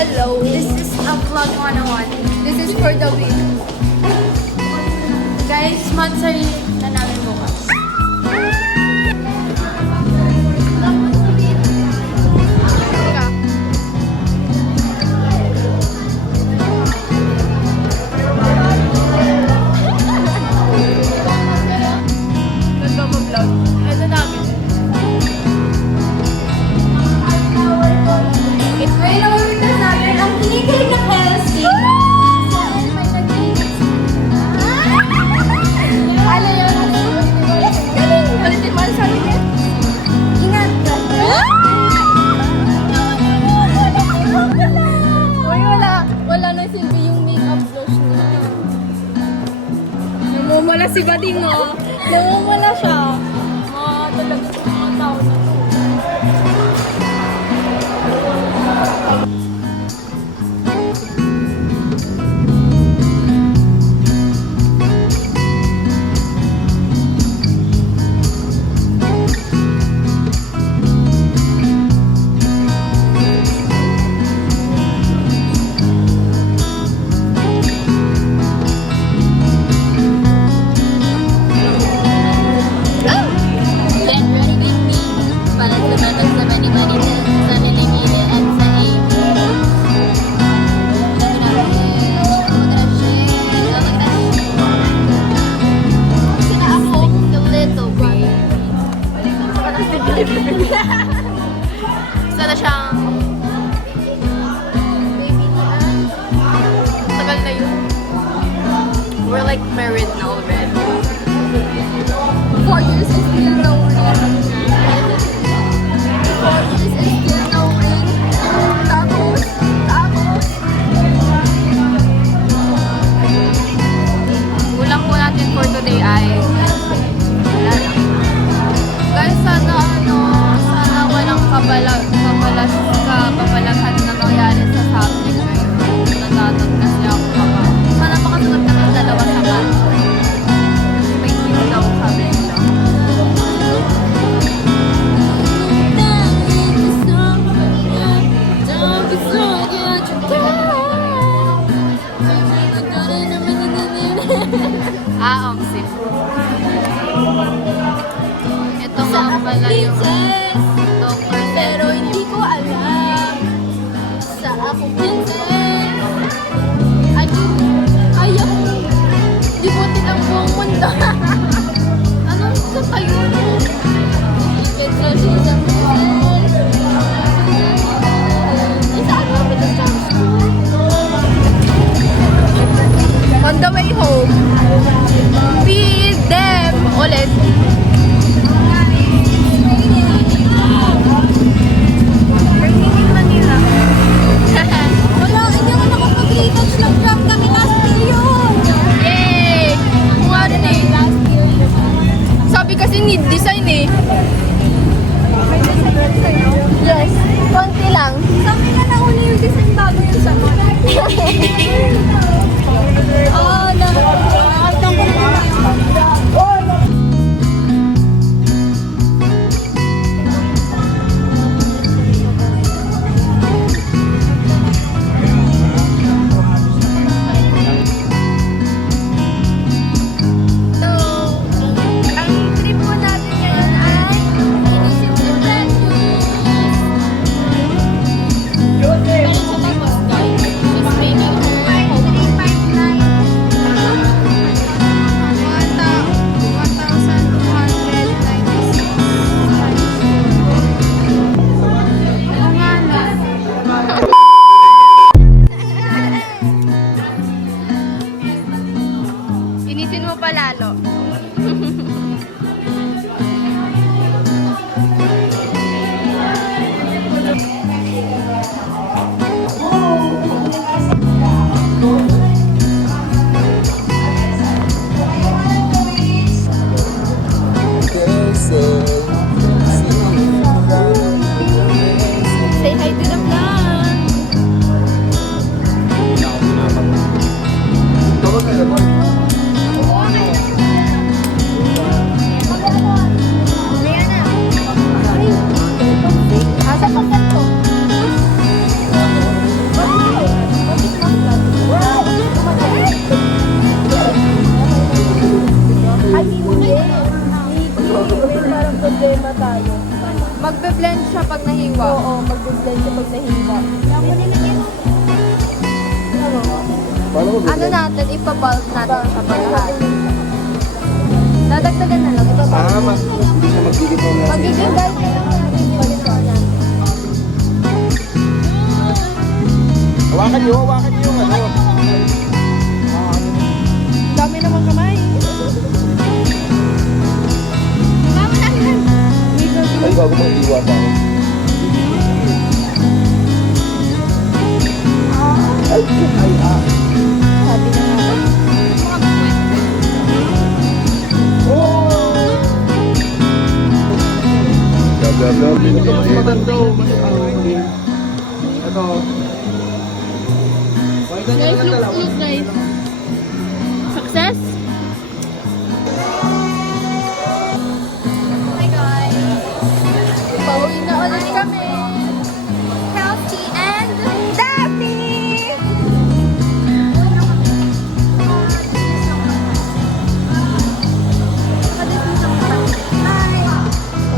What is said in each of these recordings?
Hello, this is a vlog 101. This is for the week. Guys, matsari na namin bukas. Ito namin. Ngayon ang umitas natin ang kinikilig na Kelsey. Ano yun? Galing! Ulitin mo ang sabi niya. Ingat ka. Uy, wala na silbi yung makeup blush niya. Namumula si Bading, oh. Namumula siya. Talaga sa mga tao na to. Sana siyang tagal na yun. We're like married now already. 4 years is still no ring. 4 years is still no ring. Tapos kulang po natin for today ay wala lang. Guys, sana walang kabalaghan na mangyari sa subject ngayon. Natatot kasi ako baka. Sana makasunod kami ng dalawa sa mat. May cute daw sabi nila. Omsim. Ito nga pala yung Dr. Pero hindi ko alam sa ako princess. Ano? Kaya ko. Libutin ang buong mundo. Anong sa kayo? Pedro, she's a princess. Saan mo pinag-transfer? On the way home, feed them ulit. Wala, hindi ako nakapag-retouch lang kami last million. Yay! Kung rin eh. Sabi kasi need design eh. May design sa'yo? Yes, konti lang. Sabi ka na uli yung design bago yung sa mga. So, ang trip po natin pag nahiwa. Oo, mag-blend siya pag nahiwa. Paano mo Ano natin, ipabulk natin sa paglahat. Dadagdagan na lang. mas hindi siya magiging na Magiging guys na lang natin yung ganito. Hawakan niyo yung ano. Dami naman kamay. Mama natin. Ay, bago mo iwa pa ako. Ay, Sabi na nga. Ito. Guys, look guys. Success? Hi guys. Pauwi na ulit kami. Healthy and Daphne!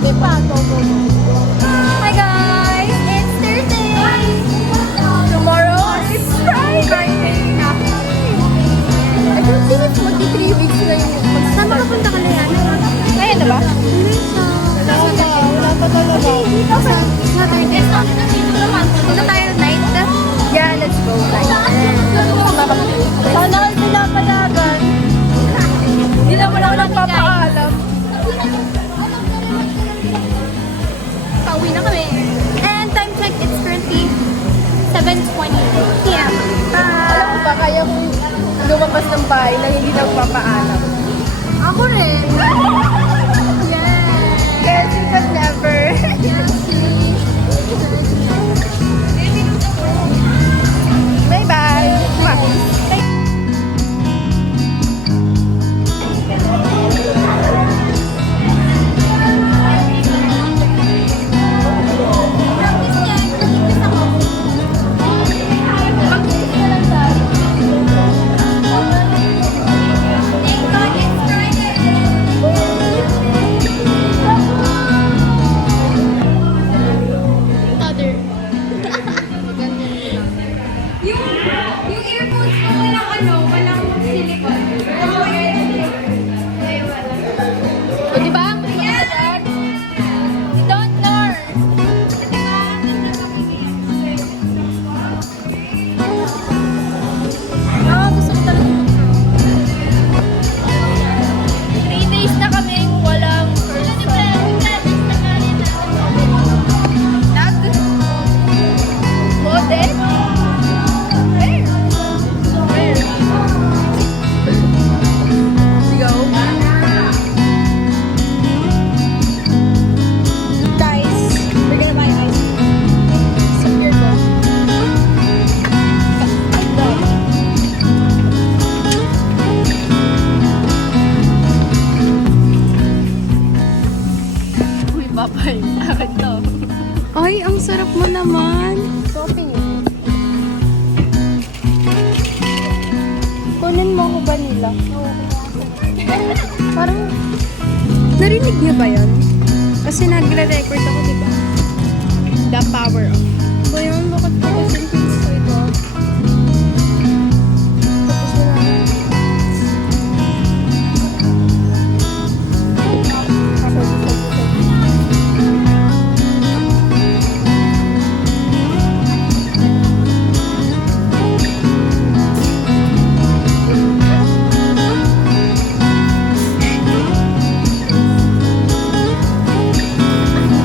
Okay pa, go. Hi guys! It's Thursday! Tomorrow is Friday! I don't think it's magti 3 weeks na yung... Saan ba kapunta ka na yan? Ngayon na ba? Wala pa talaga. Saturday. Punta tayo night? Yeah, let's go. Sana kayo pinapalagan. Hindi naman ako nagpapaalam. Pauwi na kami. And time check, it's currently 7:20 p.m. Alam mo ba, kaya kong lumabas ng bahay na hindi nagpapaalam. Ako rin. Kaya she could never. Bye-bye. Other. Yung earphones ko walang silicone. O, diba? Yan. Don't know. Gusto ko talaga. 3 days na kami walang Model? Where? Go. Guys, we're gonna buy ice cream. Some beer go. Uy, babay. Akin to. Ay, ang sarap mo naman. Shopping. Kunin mo ako vanilla. Parang, narinig niyo ba yun? Kasi nagre-record ako, diba? The power of. Ba yun? Bakit ko kasi things ko ito? Tapos wala.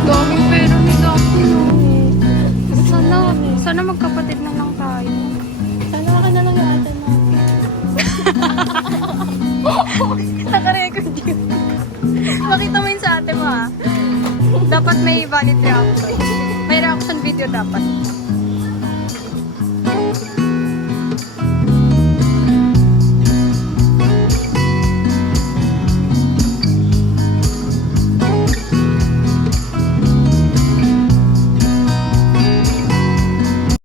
Daming pera ni Daphne, no? Sana magkapatid na lang tayo. Sana ka na lang yung ate mo. Naka-record yun. Makita mo yun sa ate mo, ha? Dapat may valid reaction. May reaction video dapat.